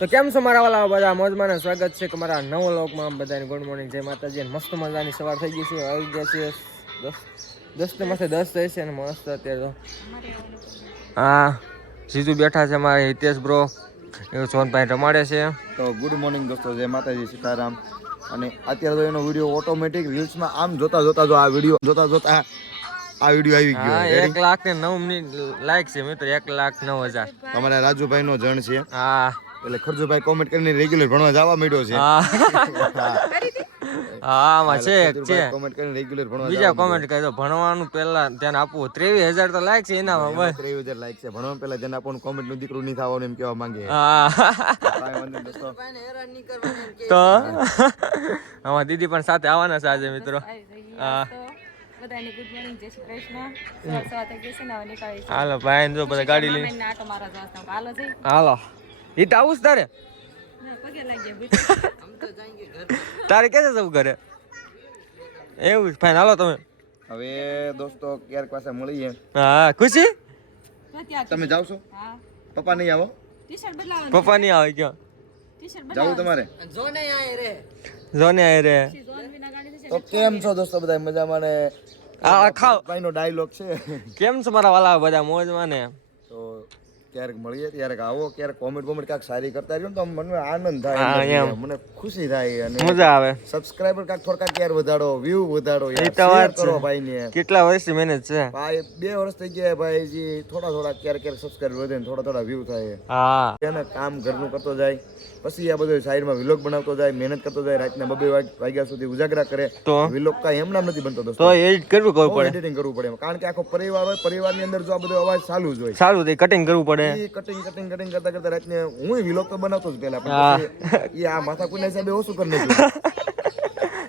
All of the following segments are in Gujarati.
તો કેમ છો મારા વાલા? બધા મોજમાં સ્વાગત છે કે મારા નવો લોકમાં. બધાને ગુડ મોર્નિંગ. જય માતાજી. મસ્ત મજાની સવાર થઈ ગઈ છે. આવી ગયા છે. દસ દસ ને માથે દસ થઈ છે અને મસ્ત અત્યારે તો. હા. જીજુ બેઠા છે અમારે હિતેશ બ્રો. એવું સોનભાઈ રમાડે છે. તો ગુડ મોર્નિંગ દોસ્તો. જય માતાજી સીતારામ. અને અત્યારે તો એનો વીડિયો ઓટોમેટિક રીલ્સમાં આમ જોતા જોતા જો આ વીડિયો જોતા જોતા આ વીડિયો આવી ગયો. એક લાખ ને નવ મિનિટ લાઈક છે મિત્ર. એક લાખ નવ હજાર. અમારા રાજુભાઈ નો જણ છે. હા. એટલે ખરજુભાઈ કોમેન્ટ કરીને રેગ્યુલર ભણવા જવા માંડ્યો છે. હા. હા. આમાં છે છે. કોમેન્ટ કરીને રેગ્યુલર ભણવા બીજા કોમેન્ટ કરી દો ભણવાનું પહેલા ધ્યાન આપવું. ત્રેવીસ હજાર તો લાયક છે એનામાં બસ. ત્રેવીસ હજાર લાયક છે. ભણવાનું પહેલા ધ્યાન આપવાનું કોમેન્ટનું દીકરું નહીં થવાનું એમ કહેવા માંગે. તો? આમાં દીદી પણ સાથે આવવાના છે આજે મિત્રો. હા. બધાને ગુડ મોર્નિંગ જય શ્રી કૃષ્ણ. સવાર સવાર થઈ ગઈ છે ને નીકળી હાલો ભાઈ જો બધા ગાડી લઈને જઈ હાલો. ઈ તો આવું તારે? ના, પગે તારે ક્યાં જવું ઘરે? એવું ફાઈન હાલો તમે. હવે દોસ્તો ક્યારેક પાસે મળીએ. હા ખુશી? તમે જાવ છો હા. પપ્પા નહીં આવો? પપ્પા નહીં આવે ક્યાં? જાવું તમારે? જોને આય રે. ગાડી તો કેમ છો દોસ્તો બધા મજામાં ને? આ ખાઓ ભાઈનો ડાયલોગ છે. કેમ છો મારા વાલા બધા? મોજમાં ને? ક્યારેક મળીએ ક્યારેક આવો ક્યારેક કોમેન્ટ કોમેન્ટ કાંઈક સારી કરતા રહ્યો તો મને આનંદ થાય મને ખુશી થાય અને મજા આવે. સબસ્ક્રાઇબર કાંઈક થોડા ક્યારે વધારો વ્યૂ વધારો યાર. કરો ભાઈ ને કેટલા વર્ષથી મહેનત છે? ભાઈ બે વર્ષ થઈ ગયા ભાઈજી. થોડા થોડા ક્યારેક ક્યારેક સબસ્ક્રાઇબર વધે ને થોડા થોડા વ્યૂ થાય. હા. એને કામ ઘરનું કરતો જાય. પછી આ બધો સાઈડમાં વિલોગ બનાવતો જાય મહેનત કરતો જાય રાતના બબે વાગ- વાગ્યા સુધી ઉજાગરા કરે. તો? વિલોગ કાંઈ એમ નામ નથી બનતો તો દોસ્તો એડિટ કરવું કરવું પડે. એડિટિંગ કરવું પડે એમ. કારણ કે આખો પરિવાર હોય પરિવારની અંદર જો આ બધો અવાજ ચાલુ જ હોય. સારું તે કટિંગ કરવું પડે. એ કટિંગ કટિંગ કટિંગ કરતા કરતા રાતને હું વિલોગ તો બનાવતો જ પહેલા પણ એ આ માથા કુના હિસાબે ઓછું કરી નાખ્યું.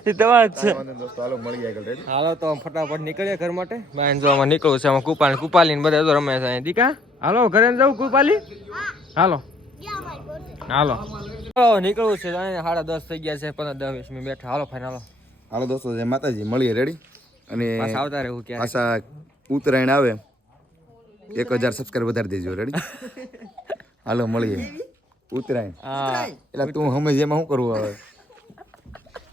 હાલો મળી આગળ ready? હાલો તો ફટાફટ નીકળીએ ઘર માટે. બાય જો આમાં નીકળવું છે આમાં કુપાલી કુપાલી ને બધા તો રમે છે અહીં. દીકા હાલો ઘરે જવું કુપાલી? હાલો. હાલો. નીકળવું છે સાડા દસ થઈ ગયા છે પંદર દસ વીસ મિનિટ બેઠા. હાલો ફાઈન હાલો. હાલો દોસ્તો જય માતાજી. મળીએ રેડી અને પાછા આવતા રહેવું ક્યારે પાછા ઉત્તરાયણ આવે એક હજાર સબસ્ક્રાઈબ વધારી દેજો રેડી હાલો મળીએ. ઉત્તરાયણ. એટલે તું હમે જેમાં શું કરવું હવે?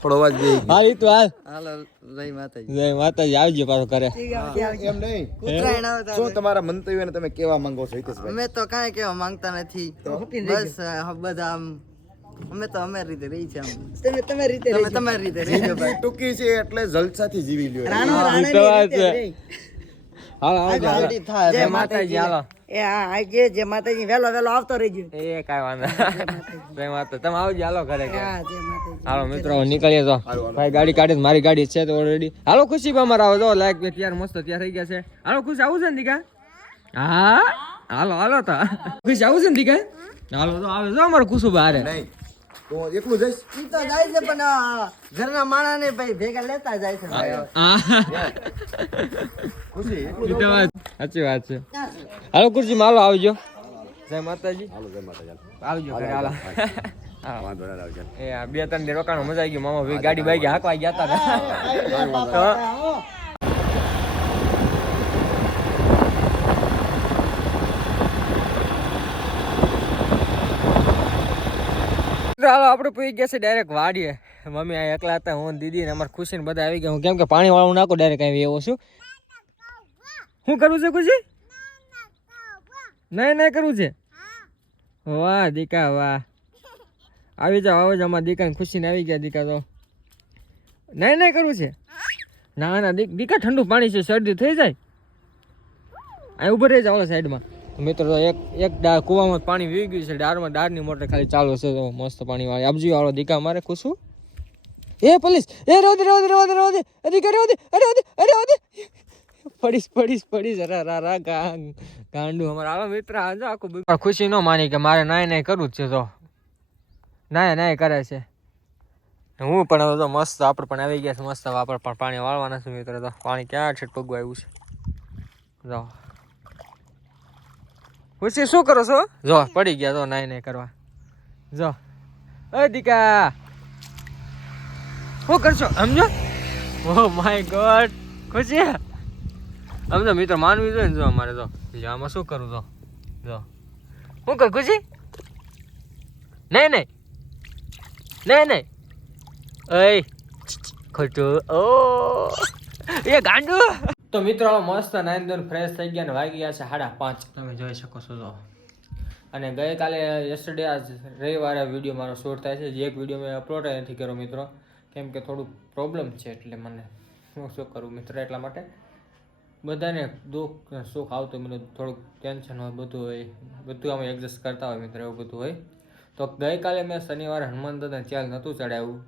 થોડો અવાજ બે હા એ તો હાલ. હાલો જય માતાજી. જય માતાજી આવજો પાછો કરે એમ નહીં. ઉત્તરાયણ શું તમારા મંતવ્યને તમે કેવા માંગો છો હિતેશભાઈ? અમે તો કાંઈ કેવા માંગતા નથી. બસ બધા આમ અમે તો અમારી રીતે રહી છે તમે તમારી રીતે તમે તમારી રીતે રહીજો ભાઈ. ટૂંકી છે એટલે જલસાથી જીવી લ્યો. રાણો છે. હાલો હાલો. જય માતાજી હાલો. એ હા આજે જે માતાજી વેલો વેલો આવતો રહેજો. એ કાંઈ વાંધો જય માતા તમે આવજો હાલો ઘરે હા જય માતાજી. હાલો મિત્રો નીકળીએ તો. ભાઈ ગાડી કાઢી મારી ગાડી છે તો ઓલરેડી હાલો ખુશી ભાઈ અમારા આવો. જો લાઈક તૈયાર મસ્ત તૈયાર થઈ ગયા છે. હાલો ખુશી આવું છે ને દીકા? હા? હાલો હાલો તો. ખુશી આવું છે ને દીકા? હાલો તો આવે. જો અમારો ખુશું બહાર નહીં. તો એકલું જઈશ? ઈ તો જાય છે પણ ઘરના માણા ને ભાઈ ભેગા લેતા જાય છે ખુશી સાચી વાત છે. હાલો ખુશી માલો આવજો જય માતાજી. આવજો ઘરે હાલો. બે ત્રણ દે રોકાણો મજા આવી ગયું મામા ભાઈ ગાડી બાઈક હાકવા ગયા હતા મિત્રો હાલો, આપણે પોઈ ગયા છે ડાયરેક્ટ વાડીએ. મમ્મી આ એકલા હતા, હું દીદી ને અમારે ખુશી ને બધા આવી ગયા. હું કેમ કે પાણી વાળું નાખો ડાયરેક્ટ આવી એવો છું. શું કરવું છે ખુશી? નહીં નહીં કરવું છે? વાહ, દીકા, વાહ. આવી જાઓ, આવે જાઓ અમારા દીકાને ખુશીને આવી ગયા, દીકા તો. નહીં નહીં કરવું છે? ના ના, દીકા ઠંડુ પાણી છે, શરદી થઈ જાય. અહીં ઊભો રહી જાવ ઓલા સાઈડમાં. મિત્રો એક એક ડાર કૂવામાં પાણી વી ગયું છે. ડાળમાં ડાળની મોટર ખાલી ચાલુ છે મસ્ત પાણી વાળી. આપજી વાળો દીકા મારે ખુશું? એ પોલીસ! એ રોદે રોદે રોદે રોદે! અધિકાર રોદે, અરે રોદે અરે રોદે! પડીશ પડીશ પડીશ. રા રા ગા, ગાંડું અમારા. આવા મિત્ર આજે આખું બી- ખુશી ન માની કે મારે નાય નાય કરવું જ છે તો. નાય નાય કરે છે. હું પણ હવે તો મસ્ત આપણે પણ આવી ગયા છે. મસ્ત આપણે પણ પાણી વાળવાના છે મિત્ર તો. પાણી ક્યાં છે? પગવા આવ્યું છે. જો. ખુશી શું કરો છો? જો, પડી ગયા તો નાય નાઈ કરવા. જો. અ દીકા. શું કરશો? સમજો? Oh my God. ખુશી સમજો મિત્ર માનવી જોઈએ ને જો અમારે તો. આમાં શું કરું તો? જો. શું કર? ખુશી? નહીં નહીં નહીં નહીં અય ખોટું. ઓ. એ ગાંડુ. તો મિત્રો મસ્ત ધોન ફ્રેશ થઈ ગયા ને વાગી ગયા છે સાડા પાંચ. તમે જોઈ શકો છો તો. અને ગઈકાલે યસ્ટરડે આજ રવિવારે વીડિયો મારો શૂટ થાય છે. જે એક વીડિયો મેં અપલોડ નથી કર્યો મિત્રો. કેમ કે થોડું પ્રોબ્લેમ છે એટલે મને હું શું કરું મિત્ર એટલા માટે? બધાને દુઃખ સુખ આવતું મને થોડુંક ટેન્શન હોય બધું હોય. બધું અમે એડજસ્ટ કરતા હોય મિત્રો એવું બધું હોય. તો ગઈકાલે મેં શનિવારે હનુમાન દાદા ચાલ નહોતું ચડાવ્યું.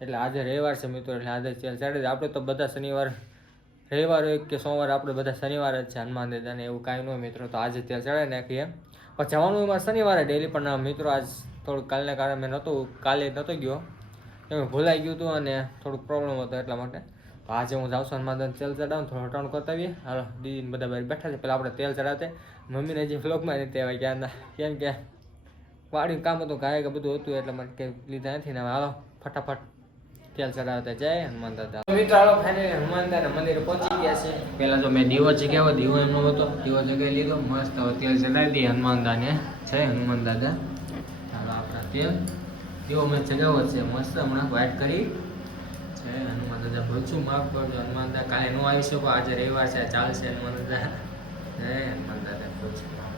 એટલે આજે રવિવાર છે મિત્રો એટલે આજે ચેલ ચડાવી. આપણે તો બધા શનિવાર રવિવાર હોય કે સોમવાર આપણે બધા શનિવારે જ છે હનુમાન દાદાને એવું કાંઈ ન હોય મિત્રો, તો આજે ત્યાં ચડાવી નાખીએ. પણ જવાનું એમાં શનિવારે ડેલી પણ મિત્રો, આજ થોડું કાલના કારણે મેં નહોતું, કાલે નહોતો ગયો. એમ ભૂલાઈ ગયું હતું અને થોડુંક પ્રોબ્લેમ હતો એટલા માટે. તો આજે હું જાઉં છું હનુમાન દાદાને તેલ ચડાવું થોડું હટાણ કરતા આવીએ. હાલો દીદીને બધા બહાર બેઠા છે, પેલા આપણે તેલ ચડાવતે. મમ્મીને જે ફ્લોગમાં નથી તેવા ગયા કેમ કે વાડીનું કામ હતું, ગાય કે બધું હતું, એટલે માટે લીધા નથી ને હાલો, ફટાફટ. તેલ ચડાવતા જાય હનુમાન દાદા. મિત્રો હનુમાન દાદા મંદિરે પહોંચી ગયા છે. પહેલા તો મેં દીવો ચગાવ્યો દીવો એમનો હતો દીવો ચગાવી લીધો મસ્ત હવે તેલ ચડાવી દઈએ હનુમાન દાદાને. છે હનુમાન દાદા. હાલો આપણા તેલ. દીવો મેં ચગાવ્યો છે મસ્ત હમણાં વાઇટ કરી. છે હનુમાન દાદા. ભૂલશું માફ કરજો હનુમાન દાદા કાલે ન આવી શકો આજે રવિવાર છે ચાલશે હનુમાન દાદા. જય હનુમાન દાદા ભૂલશું માફ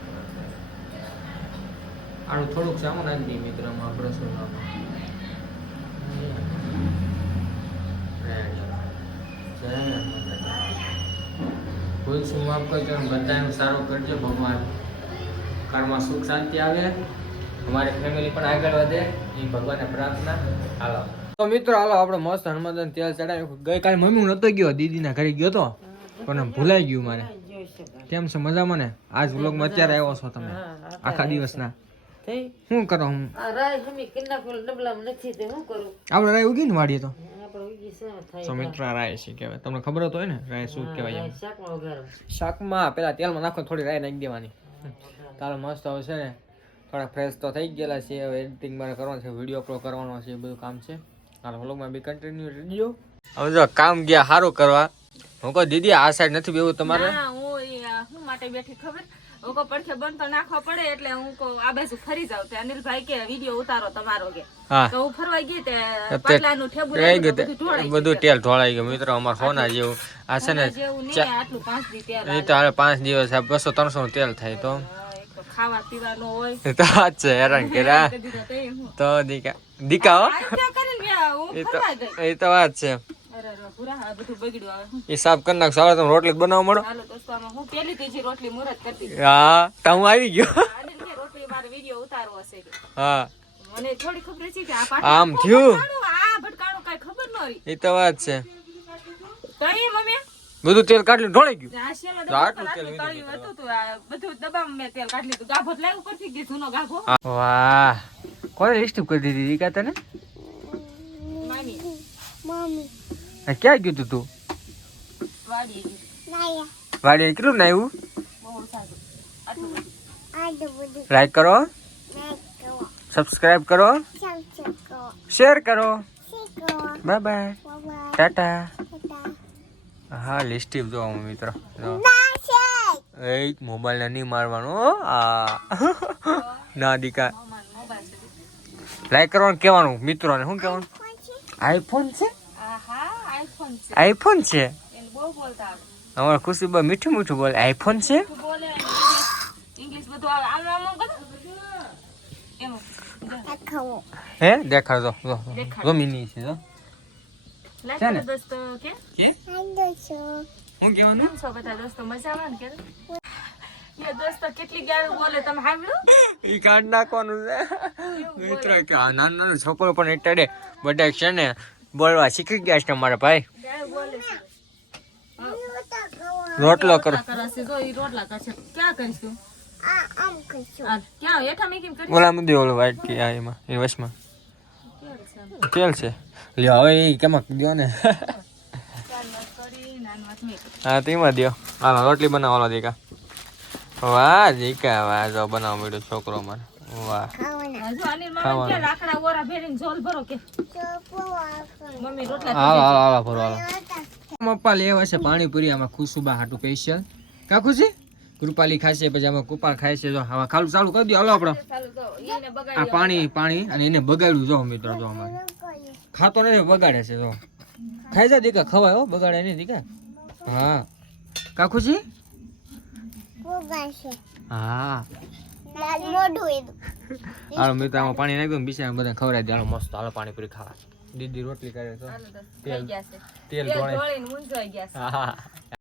આનું થોડુંક સામાન દઈએ મિત્રમાં આપણે શું ભૂલ શું માફ કરજો અને એમ સારું કરજો. ભગવાન કાળમાં સુખ શાંતિ આવે. અમારી ફેમિલી પણ આગળ વધે. એ ભગવાનને પ્રાર્થના. હાલો. તો મિત્રો હાલો આપણે મસ્ત હનુમાન તેલ ચડાવ્યું. ગઈકાલે મમ્મી નતો ગયો દીદીના ઘરે ગયો તો. પણ ભૂલાઈ ગયું મારે કેમ છે મજામાં ને? આજ વ્લોગમાં અત્યારે આવ્યો છો. તમે. આખા દિવસના. શું કરો હું? આપણે રાય ઉગી ને વાડીએ તો? તો મિત્રો આ રાય છે કહેવાય? તમને ખબર તો હોય ને રાય શું કહેવાય એમ. શાકમાં પેલા તેલમાં નાખો થોડી રાય નાખી દેવાની. તારો મસ્ત હવે છે ને થોડા ફ્રેશ તો થઈ ગયેલા છે. હવે એડિટિંગ મારે કરવાનું છે વીડિયો અપલોડ કરવાનો છે એ બધું કામ છે. હાલ વ્લોગમાં બી કન્ટિન્યુ રહેજો હવે જો કામ ગયા સારું કરવા. હું કહું દીદી આ સાઈડ નથી બેવું તમારે? હું હું માટે બેઠી ખબર? હું પડખે બંધ તો નાખવા પડે એટલે હું કો આ બાજુ ફરી જાવ તે અનિલભાઈ કે વિડિયો ઉતારો તમારો કે. હા. તો હું ફરવા ગઈ તે પાટલાનું ઠેબુ બધું તેલ ઢોળાઈ ગયું. મિત્રો અમાર ફોના જેવું. આ છે ને આટલું પાંચ દી તેલ એ તો હાલે પાંચ દિવસ આ બસો ત્રણસો નું તેલ થાય તો. તો ખાવા પીવાનું હોય. તો છે હેરાન કર્યા. તો દીકા દીકા એ તો વાત છે. અરે અરે, પૂરા આ બધું બગડ્યું હવે હું. એ સાફ કરી નાખ તમે રોટલી બનાવવા મળો? હાલો દોસ્તો આમાં હું પેલી ત્રીજી રોટલી મુહૂર્ત કરતી હા તો હું આવી ગયો. રોટલી મારે વીડિયો ઉતારવો હશે હા. મને થોડી ખબર છે કે આ આમ થયું. આ ભટકાણું કાંઈ ખબર ન રહી. એ તો વાત છે. તો મમ્મી? બધું તેલ કાઢલું ઢોળી ગયું. આ શેમાં તો આટલું તેલ આટલું તળિયું હતું તો આ બધું દબામ મેં તેલ કાઢી લીધું. ગાભો જ પરથી ગઈ જૂનો ગાભો. વાહ. કોને રિસ્ટ કરી દીધી કા તને? મામી. આ ક્યાં ગયું તું તું? વાડી કેટલું ને આવ્યું બહુ સારું આટલું બધું લાઈક કરો. સબસ્ક્રાઇબ કરો. શેર કરો બાય બાય ટાટા હા લિસ્ટીપ જો. મિત્રો જો એ મોબાઈલ નહીં મારવાનો આ. ના દીકા. લાઈક કરવાનું કહેવાનું મિત્રોને શું કહેવાનું? આઈફોન છે? હા આઈફોન છે. અમારા છે? એને બહુ બોલતા આવડે. અમારે ખુશી બા મીઠું મીઠું બોલે. આઈફોન છે? હે? દેખાડો જો જો, મિની છે જો. છે ને? દોસ્તો કે? કે? શું કહેવાનું? છો બધા દોસ્તો? મજામાં કે દોસ્તો કેટલી ગાળું બોલે તમે સાંભળ્યું? ઈ કાઢ નાખવાનું છે. મિત્ર કે આ નાનો નાનો છોકરો પણ એટલે બધા છે ને બોલવા શીખી ગયા છે મારા ભાઈ? રોટલો કરો. ઓલા મુદ્દે ઓલો વાઈટ કે આ એમાં, એ વસમાં? તેલ છે. લ્યો, હવે કેમાં દો ને. હા, તેમાં દો હાલો, રોટલી બનાવવાનો દીકા. વાહ દીકા, વાહ, જો બનાવવા મળ્યો છોકરો મારે વાહ. કે લાકડા ઓરા ભેરીને ઝોલ ભરો કે. મમ્મી રોટલા હાલો હાલો ભરો હાલો. પપ્પા લેવા છે પાણીપુરી આમાં ખુશુબા હાટું સ્પેશિયલ કૃપાલી ખાશે પછી આમાં કૃપાલ ખાય છે જો હવે ખાલું ચાલુ કરી દો હાલો આપણે ચાલુ તો એને આ પાણી પાણી અને એને બગાડ્યું જો મિત્રો જો અમારે. ખાતો નથી બગાડે છે જો. ખાઈ જા દીકા ખવાય હો બગાડે નહીં દીકા. હા. કાકુજી? હા. હાલો મેં આમાં પાણી નાખ્યું ને બિચારા બધા ખવડાવી દે હાલો મસ્ત. હાલો પાણી પૂરી ખાવા. દીદી રોટલી કરે તો. થઈ ગયા છે. તેલ તેલ ઢોળે ગયા હા.